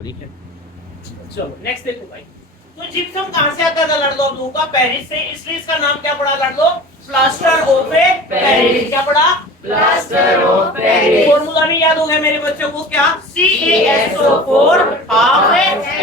ठीक है, चलो नेक्स्ट देखो भाई। तो जिप्सम कहां से आता था लड़को आप लोगों का? पेरिस से, इसलिए इसका नाम क्या पड़ा लड़को? Plaster of Paris. क्या पड़ा? Plaster of Paris. फॉर्मूला भी याद हो गया मेरे बच्चों को, क्या? CaSO4 हाफ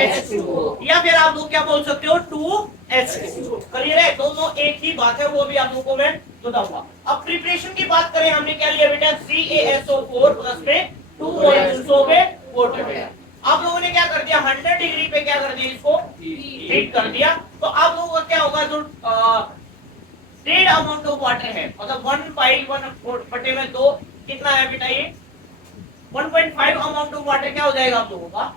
H2O, या फिर आप लोग क्या बोल सकते हो? 2H2O। क्लियर है? दोनों एक ही बात है, वो भी आप लोगों को मैं बताऊंगा। अब प्रिपरेशन की बात करें, हमने क्या लिया बेटा? CaSO4 प्लस में 2 मॉलिक्यूल्स हो गए वाटर। आप लोगों ने क्या कर दिया? 100 डिग्री पे क्या कर दिया? इसको हीट कर दिया। तो आप लोगों का क्या होगा? जो डेड अमाउंट ऑफ वाटर है, मतलब 1/1/2 कितना है बेटा? ये 1.5 अमाउंट ऑफ वाटर क्या हो जाएगा आप लोगों का?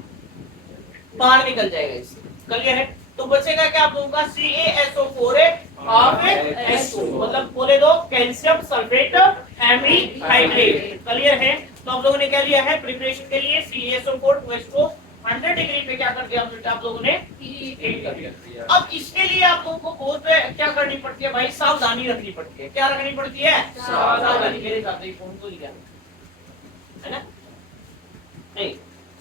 बाहर निकल जाएगा इससे। क्लियर है? तो बचेगा क्या आप लोगों का? CaSO4 है हाफ H2O, मतलब बोले दो कैल्शियम सल्फेट हेमीहाइड्रेट। क्लियर है? तो आप लोगों ने क्या लिया है प्रिपरेशन के लिए? CaSO4 2H2O 100 डिग्री पे क्या कर दिया आप लोगों ने? हीट कर दिया। अब इसके लिए आप लोगों को बहुत क्या करनी पड़ती है भाई? सावधानी रखनी पड़ती है। क्या रखनी पड़ती है? सावधानी। मेरे साथ ही फोन तो लिया है ना? नहीं,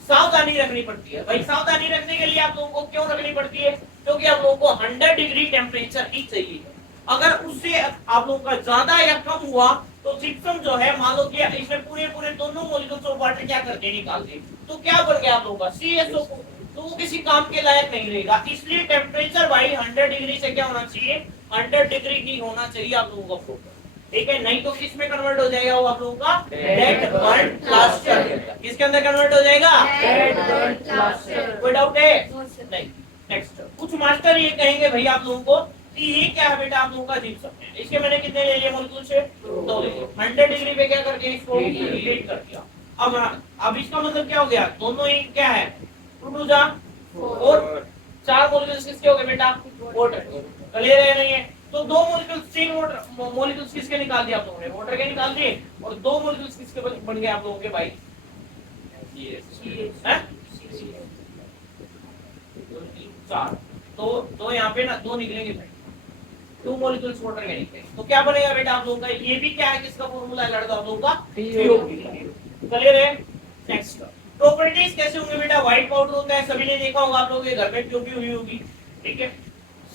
सावधानी रखनी पड़ती है भाई। सावधानी रखने के लिए आप लोगों को क्यों रखनी पड़ती है? क्योंकि आप लोगों को 100 डिग्री टेम्परेचर ही चाहिए। अगर उससे आप लोगों का ज्यादा या कम हुआ तो जिप्सम जो है, मान लो कि इसमें पूरे पूरे दोनों मॉलिक्यूल्स ऑफ वाटर क्या करते निकालते, तो क्या बन गया आप लोगों का? CaSO4। तो वो किसी काम के लायक नहीं रहेगा। इसलिए टेम्परेचर भाई 100 डिग्री से क्या होना चाहिए? 100 डिग्री ही होना चाहिए आप लोगों का प्रोडक्ट। ठीक है? नहीं तो किस में कन्वर्ट हो जाएगा वो आप लोगों का? Dead burn plaster. किसके अंदर कन्वर्ट हो जाएगा? Dead burn plaster. कोई डाउट है? नहीं। नेक्स्ट, कुछ मास्टर ये कहेंगे भैया आप लोगों को कि ये क्या है बेटा आप लोगों का जिप्सम है। इसके मैंने कितने ले लिए मॉलिक्यूल से? 2 ले लिए। 100 डिग्री पे क्या कर दिया? इसको हीट कर दिया। अब इसका मतलब क्या हो गया? दोनों ही क्या है? 2 2 जा और 4 मॉलिक्यूल्स किसके हो गए बेटा? वाटर। क्लियर है नहीं है? तो 2 मॉलिक्यूल्स 3 वाटर मॉलिक्यूल्स किसके निकाल दिए आप लोगों ने? वाटर के निकाल दिए। और 2 मॉलिक्यूल्स किसके बन गए आप लोगों के भाई? हैं? 4। तो दो यहाँ पे ना 2 निकलेंगे भाई। 2 मॉलिक्यूल्स वाटर के निकलेंगे। तो क्या बनेगा बेटा आप लोगों का? ये भी क्या है? किसका फॉर्मूला है लड़का आप लोगों का? POP। क्लियर है? नेक्स्ट, प्रॉपर्टीज कैसे होंगे बेटा? व्हाइट पाउडर होता है, सभी ने देखा होगा आप लोगों के घर में POP हुई होगी। ठीक है?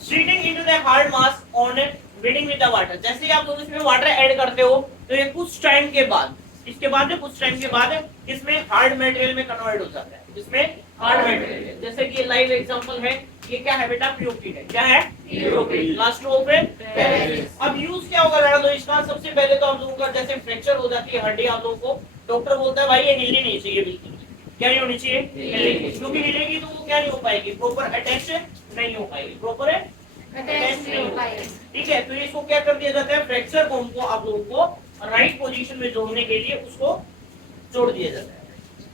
Sheeting into the hard mass on beading with the water. जैसे ही आप लोग इसमें वाटर ऐड करते हो तो ये कुछ टाइम के बाद, इसके बाद में कुछ टाइम के बाद इसमें हार्ड मटेरियल में कन्वर्ट हो जाता है। इसमें हार्ड मटेरियल, जैसे कि लाइव एग्जांपल है, ये क्या है बेटा? POP है। क्या है? POP, plaster of Paris. अब यूज क्या होगा लड़ा? तो इसका सबसे पहले तो आप लोगों का जैसे फ्रैक्चर हो जाती है हड्डी, आप लोगों को डॉक्टर बोलता है भाई ये हिलनी नहीं चाहिए बिल्कुल। क्या नहीं होनी चाहिए? हिलेगी। क्योंकि हिलेगी तो वो क्या नहीं हो पाएगी? प्रॉपर अटैच नहीं हो पाएगी। प्रॉपर अटैच नहीं हो पाएगी। ठीक है? तो इसको क्या कर दिया जाता है? फ्रैक्चर बोन को आप लोगों को राइट पोजीशन में जोड़ने के लिए उसको जोड़ दिया जाता है,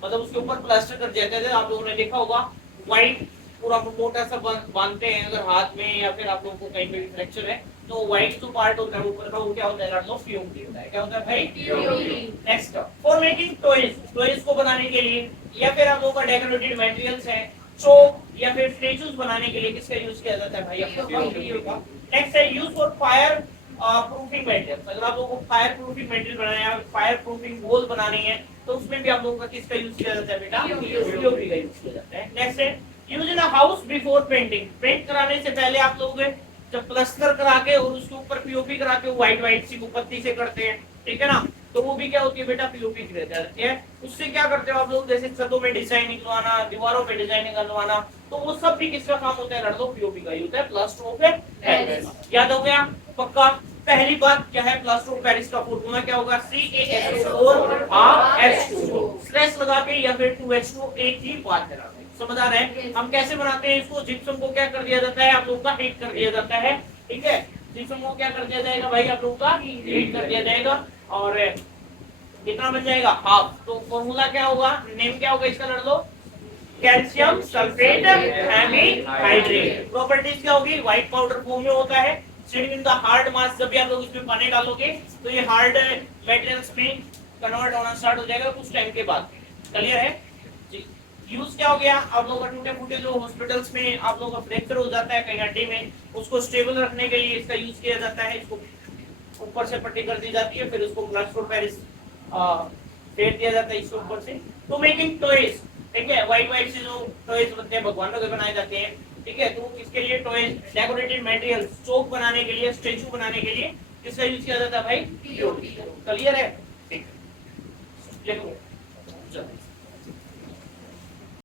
मतलब उसके ऊपर प्लास्टर कर दिया जाता है। आप लोगों ने देखा होगा व्हाइट पूरा मोटा सा बांधते हैं अगर हाथ में, या फिर आप लोगों को कहीं पे भी फ्रैक्चर है तो व्हाइट जो पार्ट होता है ऊपर का वो क्या होता है? POP होता है। क्या होता है भाई? POP। Next, for making toys, toys को बनाने के लिए, या फिर आप लोगों का डेकोरेटिव मटेरियल्स है, चोक या फिर स्टैचूज बनाने के लिए किसका यूज किया जाता है भाई? POP का। नेक्स्ट है use for fire proofing material. अगर आप लोगों को फायर प्रूफिंग मटेरियल बनाना है, फायर प्रूफिंग वॉल बनानी है, तो उसमें भी आप लोगों का किसका यूज किया जाता है बेटा? POP का यूज किया जाता है। नेक्स्ट है use in a house before painting. Paint कराने से पहले आप लोग जब प्लास्टर करा के और उसके ऊपर POP करा के व्हाइट व्हाइट सी पत्ती से करते हैं, ठीक है ना? तो वो भी क्या होती है बेटा? POP की रहती है। उससे क्या करते हो आप लोग? जैसे छतों में डिजाइनिंग करवाना, दीवारों पे डिजाइनिंग करवाना, तो वो सब भी किसका काम होता है लड़कों? POP का यूज है। Plaster of Paris. याद हो गया? पक्का? पहली बात क्या है? प्लास्टर ऑफ पेरिस का फॉर्मूला क्या होगा? CaSO4 H2O। स्ट्रेस लगा के या फिर 2H2O एक ही बात है। समझ आ रहा है? हम कैसे बनाते हैं इसको? जिप्सम को क्या कर दिया जाता है आप लोगों का? हीट कर दिया जाता है। ठीक है? जिप्सम को क्या कर दिया जाएगा भाई आप लोगों का? हीट कर दिया जाएगा। और कितना बन जाएगा? हाफ। तो फॉर्मूला क्या होगा? नेम क्या होगा इसका लड़ दो? Calcium sulphate hemihydrate. प्रॉपर्टीज क्या होगी? व्हाइट पाउडर फॉर्म में होता है। सीडिंग इन द हार्ड मास, जब भी आप लोग इसमें पानी डालोगे तो ये हार्ड मटेरियल्स में कन्वर्ट होना स्टार्ट हो जाएगा कुछ टाइम के बाद। क्लियर है जी? यूज क्या हो गया? आप लोगों का टूटे फूटे जो हॉस्पिटल्स में आप लोगों का फ्रैक्चर हो जाता है कहीं हड्डी में, उसको स्टेबल रखने के लिए इसका यूज किया जाता है। इसको ऊपर से पट्टी कर दी जाती है, फिर उसको प्लास्टर ऑफ पेरिस फेर दिया जाता है इसके ऊपर से। टू मेकिंग टॉयज, ठीक है, व्हाइट व्हाइट से जो टॉयज बनते हैं भगवानों के बनाए जाते हैं, ठीक है, तो किसके लिए टॉयज डेकोरेटेड मटेरियल चौक बनाने के लिए, स्टेचू बनाने के लिए किसका यूज किया जाता है भाई? पीओपी। क्लियर है?